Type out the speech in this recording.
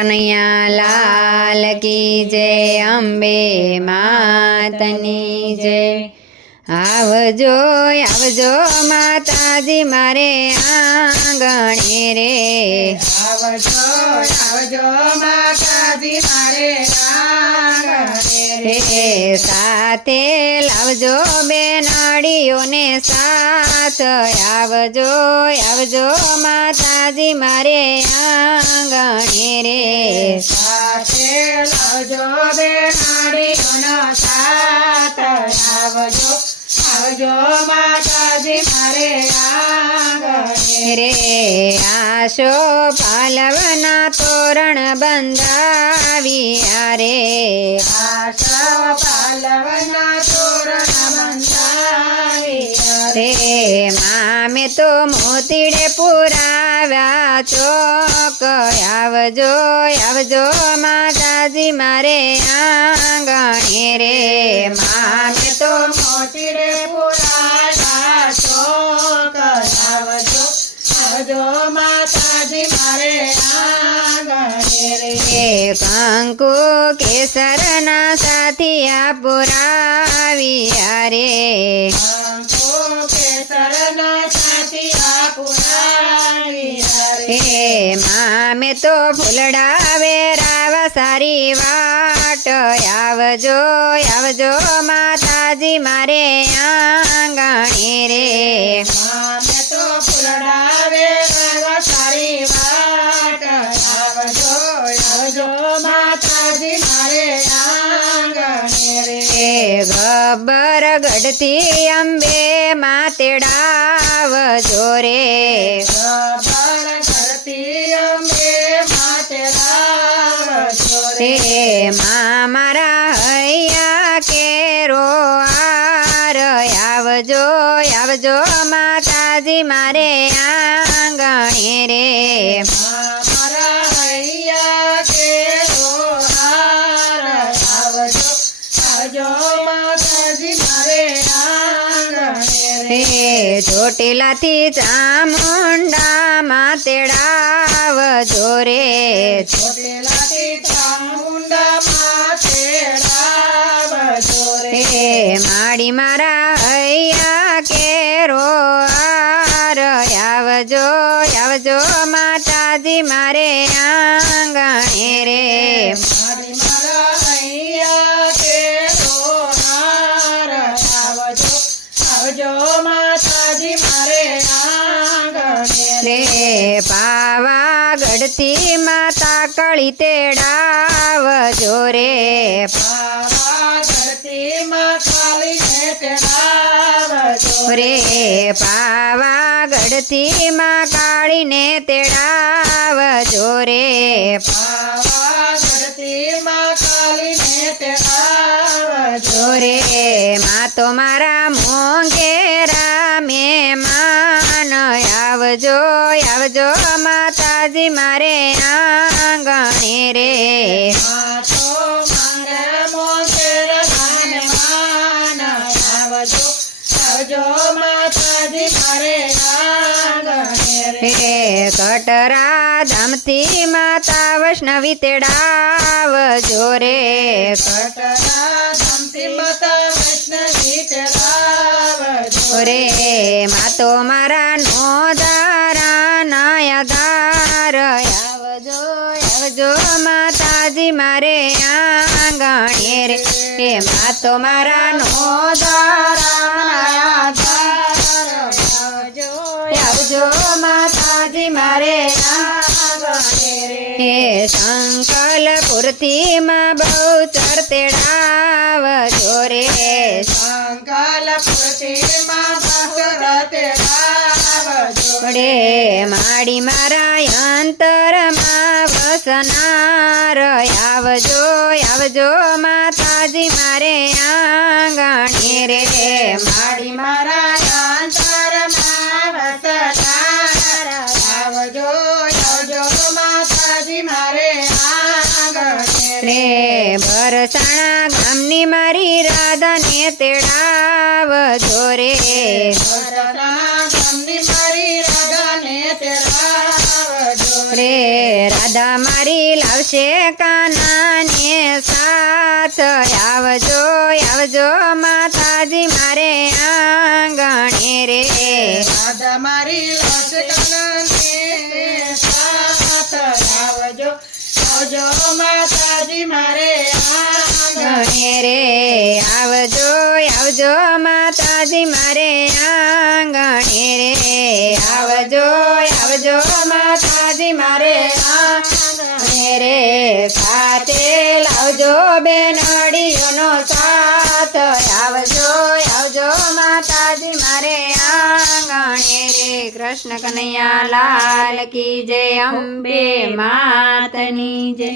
કનૈયા લાલ કી જય, અંબે માતની જય। આવજો આવજો માતાજી મારે આંગણે રે, આવજો આવજો માતાજી મારે આંગણે રે, સાથે લાવજો બેનાડીઓને સાથ। આવજો આવજો માતાજી મારે આંગણે રે, સાથે લાવજો બેનાડીઓનો સાથ। આવજો આવજો માતાજી મારે આંગણે રે, આશો પાલવના તોરણ બંધાવ્યા રે, આશા પાલવના તોરણ બંધાવ્યા રે, મામે તો મોતીડે પુરાવ્યા ચોક। આવજો આવજો માતાજી મારે આંગણે રે, મામે તો મોતીડે પુરાવ્યા ચોક। આવજો આવજો માતાજી મારે આંગણે રે, કંકુ કેસરના સાથિયા પુરાવ્યા રે, કંકુ કેસરના સાથિયા પુરાવ્યા રે, મામે તો ફૂલડા વેરાવા સારી વાટ। આવજો આવજો માતાજી મારે આંગણે રે, મામે તો ફૂલડા વેરાવા સારી વાટ। આવજો આવજો માતાજી મારે આંગણે રે, ગબ્બર ગઢથી અંબે માતેડાવજો રે, ગબ્બર ગઢથી અંબે માતેડાવજો રે, મારા હૈયા કેરો આર। આવજો આવજો માતાજી મારે આંગણે રે, મારા હૈયા કેરો હાર। આવજો આવજો માતાજી મારે આંગણે રે, ચોટીલાથી ચામુંડા માતેડાવજો રે, ચોટીલાથી ચામુંડા માતેડાવજો રે, માડી મારા હૈયા કેરો આર। આવજો આવજો માતાજી મારે આંગણે રે, મારી મારા હૈયા કેરો હાર। આવજો આવજો માતાજી મારે આંગણે રે, પાવાગઢથી માતા કળી તેડાવજો રે, પાવાગઢથી માં કાલીને તેડાવજો રે, પાવાગઢથી માં કાળીને તેડાવજો રે, પાવાગઢથી માં કાલીને તેડાવજો રે, માં તો મારા મોંઘેરા મહેમાન। આવજો આવજો માતાજી મારે આંગણે રે, માતો મારે મોંઘેર મહેમાન। આવજો આવજો માતાજી મારે આંગણે રે, કટરા ધામથી માતા વૈષ્ણવી તેડાવજો રે, કટરા ધામથી માતા વૈષ્ણવી તેડાવજો રે, માં તો મારા નોધારા નાયાધાર। આવજો આવજો માતાજી મારે આંગણે રે, માં તો મારા નોધારા નાયાધાર। આવજો આવજો માતાજી મારે આંગણે રે, સંકલપુરથી માં બહુચર તેડાવજો રે, સંકલપુરથી માં બહુચર તેડાવજો રે, માડી મારા અંતરમાં વસનાર। આવજો આવજો માતાજી મારે આંગણે રે, માડી મારા અંતરમાં વસનાર। આવજો આવજો માતાજી મારે આંગણે રે, બરસાણા ગામની મારી રાધાને તેડાવજો રે, બરસાણા ગામની મારી રાધાને તેડાવજો રે રાધા મારી લાવશે કાનાને સાથ આવજો આવજો માતાજી મારે આંગણે રે રાધા મારી લસકનને સાથ આવજો આવજો માતાજી મારે આંગણે રે આવજો આવજો માતાજી મારે આંગણે રે આવજો આવજો માતાજી મારે આંગણે રે સાથે લાવજો બેનડીઓનો સાથ આવજો આવજો માતાજી મારે આંગણે રે કૃષ્ણ કનૈયા લાલ કી જય અંબે માતની જય